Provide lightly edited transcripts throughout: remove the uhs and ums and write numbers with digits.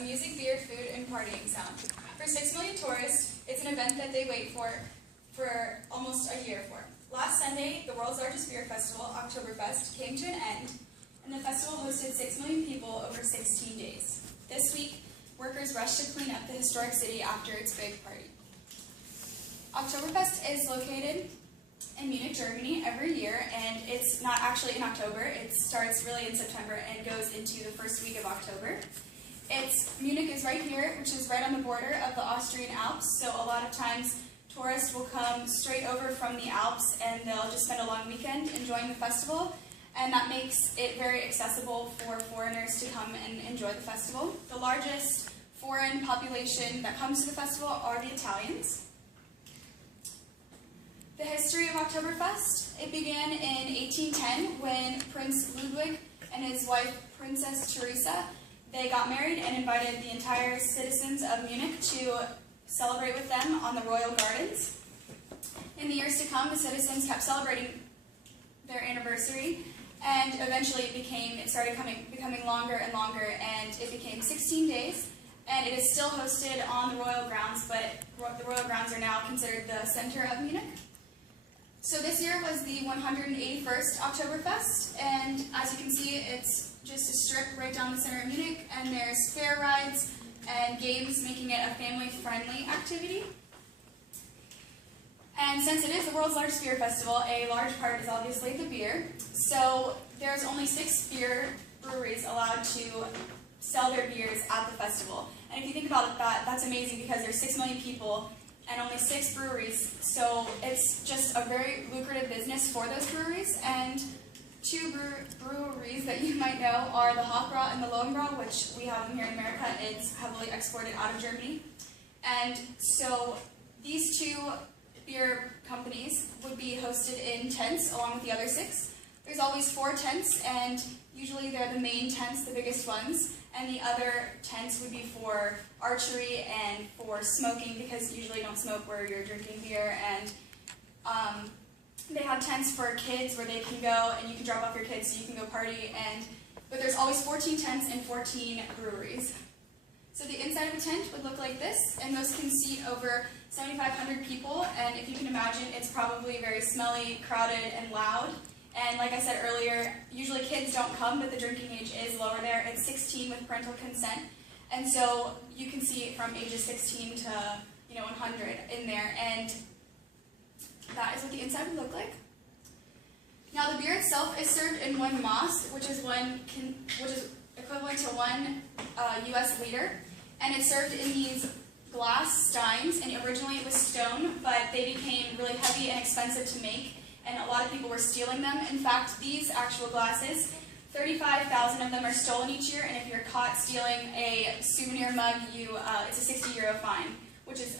of music, beer, food, and partying sound. For 6 million tourists, it's an event that they wait for almost a year for. Last Sunday, the world's largest beer festival, Oktoberfest, came to an end, and the festival hosted 6 million people over 16 days. This week, workers rushed to clean up the historic city after its big party. Oktoberfest is located in Munich, Germany every year, and it's not actually in October. It starts really in September and goes into the first week of October. Munich is right here, which is right on the border of the Austrian Alps, so a lot of times tourists will come straight over from the Alps and they'll just spend a long weekend enjoying the festival, and that makes it very accessible for foreigners to come and enjoy the festival. The largest foreign population that comes to the festival are the Italians. The history of Oktoberfest, it began in 1810 when Prince Ludwig and his wife Princess Teresa, they got married and invited the entire citizens of Munich to celebrate with them on the royal gardens. In the years to come, the citizens kept celebrating their anniversary, and eventually it started becoming longer and longer, and it became 16 days, and it is still hosted on the royal grounds, but the royal grounds are now considered the center of Munich. So this year was the 181st Oktoberfest, and as you can see, it's just a strip right down the center of Munich, and there's fair rides and games, making it a family-friendly activity. And since it is the world's largest beer festival, a large part is obviously the beer. So there's only 6 beer breweries allowed to sell their beers at the festival. And if you think about that, that's amazing because there's 6 million people and only 6 breweries, so it's just a very lucrative business for those breweries. And 2 breweries that you might know are the Hochbrau and the Lowenbrau, which we have them here in America. It's heavily exported out of Germany. And so these 2 beer companies would be hosted in tents along with the other 6. There's always 4 tents, and usually they're the main tents, the biggest ones, and the other tents would be for archery and for smoking, because usually you don't smoke where you're drinking beer. And they have tents for kids where they can go and you can drop off your kids so you can go party. But there's always 14 tents and 14 breweries. So the inside of a tent would look like this, and those can seat over 7,500 people. And if you can imagine, it's probably very smelly, crowded, and loud. And like I said earlier, usually kids don't come, but the drinking age is lower there. It's 16 with parental consent. And so you can see from ages 16 to 100 in there. And that is what the inside would look like. Now the beer itself is served in 1 Maß, which is equivalent to 1 U.S. liter, and it's served in these glass steins. And originally it was stone, but they became really heavy and expensive to make, and a lot of people were stealing them. In fact, these actual glasses, 35,000 of them are stolen each year, and if you're caught stealing a souvenir mug, it's a 60 euro fine, which is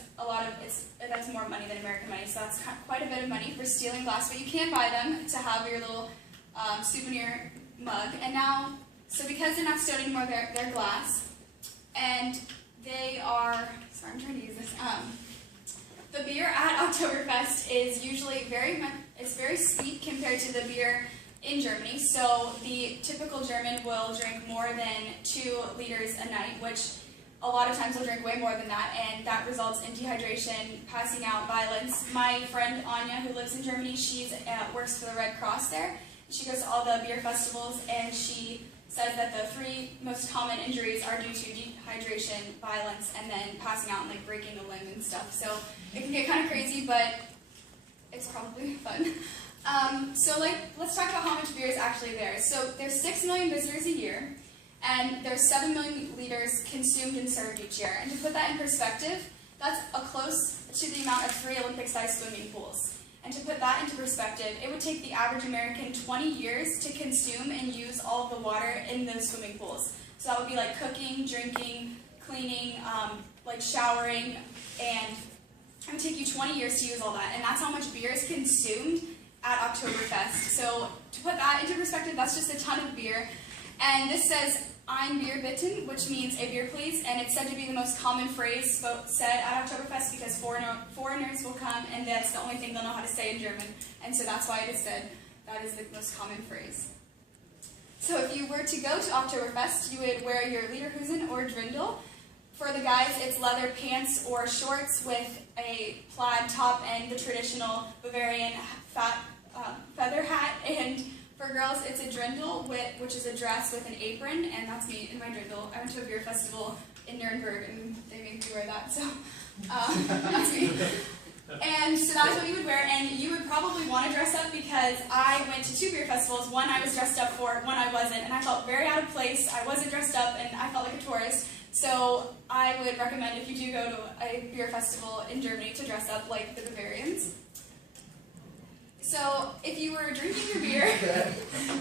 that's more money than American money, so that's quite a bit of money for stealing glass, but you can buy them to have your little souvenir mug. And now, so because they're not stone anymore, they're glass, and they are, sorry, I'm trying to use this, the beer at Oktoberfest is usually very sweet compared to the beer in Germany. So the typical German will drink more than 2 liters a night, which a lot of times will drink way more than that, and that results in dehydration, passing out, violence. My friend Anya, who lives in Germany, she works for the Red Cross there. She goes to all the beer festivals, and she says that the 3 most common injuries are due to dehydration, violence, and then passing out and breaking a limb and stuff. So it can get kind of crazy, but it's probably fun. Let's talk about how much beer is actually there. So there's 6 million visitors a year, and there's 7 million liters consumed and served each year. And to put that in perspective, that's close to the amount of 3 Olympic-sized swimming pools. And to put that into perspective, it would take the average American 20 years to consume and use all of the water in those swimming pools. So that would be like cooking, drinking, cleaning, showering, and it would take you 20 years to use all that. And that's how much beer is consumed at Oktoberfest. So to put that into perspective, that's just a ton of beer. And this says, "Ein Bier bitten," which means "a beer please," and it's said to be the most common phrase said at Oktoberfest because foreigners will come, and that's the only thing they'll know how to say in German, and so that's why it is said that is the most common phrase. So if you were to go to Oktoberfest, you would wear your lederhosen or Dirndl, For the guys, it's leather pants or shorts with a plaid top and the traditional Bavarian feather hat. And for girls, it's a dirndl, which is a dress with an apron, and that's me in my dirndl. I went to a beer festival in Nuremberg, and they made me wear that, so that's me. And so that's what you would wear, and you would probably want to dress up because I went to 2 beer festivals. One I was dressed up for, one I wasn't, and I felt very out of place. I wasn't dressed up, and I felt like a tourist. So I would recommend, if you do go to a beer festival in Germany, to dress up like the Bavarians. So if you were drinking your beer,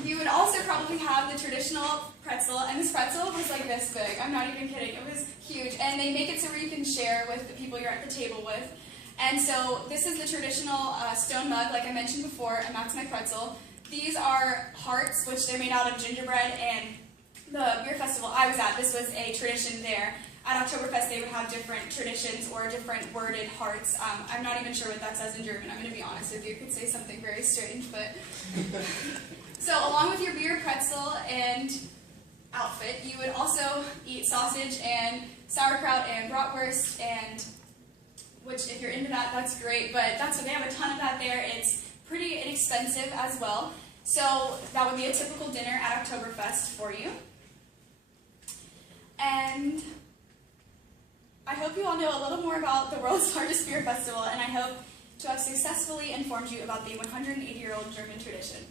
you would also probably have the traditional pretzel, and this pretzel was like this big. I'm not even kidding. It was huge, and they make it so where you can share with the people you're at the table with. And so this is the traditional stone mug, like I mentioned before, and that's my pretzel. These are hearts, which they're made out of gingerbread, and the beer festival I was at, this was a tradition there. At Oktoberfest, they would have different traditions or different worded hearts. I'm not even sure what that says in German. I'm going to be honest with you. It could say something very strange, but... So along with your beer, pretzel, and outfit, you would also eat sausage and sauerkraut and bratwurst, and which, if you're into that, that's great, but that's what they have a ton of that there. It's pretty inexpensive as well. So that would be a typical dinner at Oktoberfest for you. And I hope you all know a little more about the world's largest beer festival, and I hope to have successfully informed you about the 180-year-old German tradition.